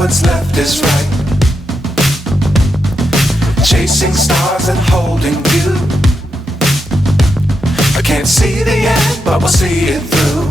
what's left is right. Chasing stars and holding you. I can't see the end, but we'll see it through.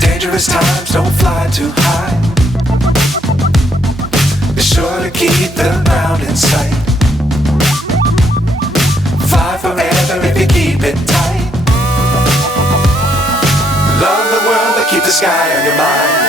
Dangerous times, don't fly too high. Be sure to keep the ground in sight. Fly forever if you keep it tight. Love the world, but keep the sky on your mind.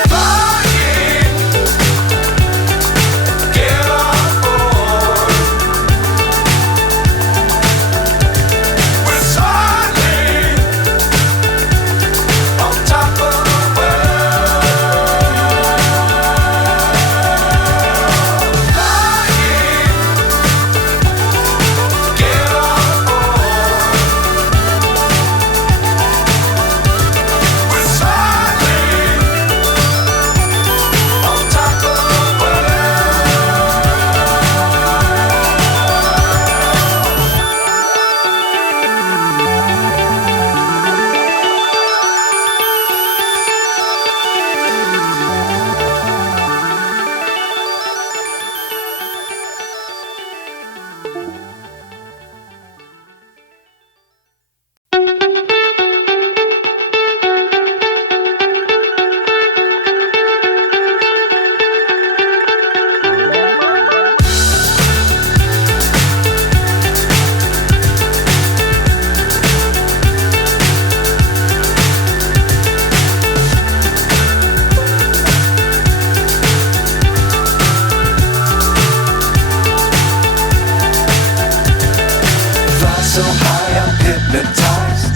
So high, I'm hypnotized.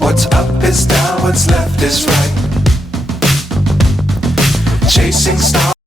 What's up is down, what's left is right. Chasing stars.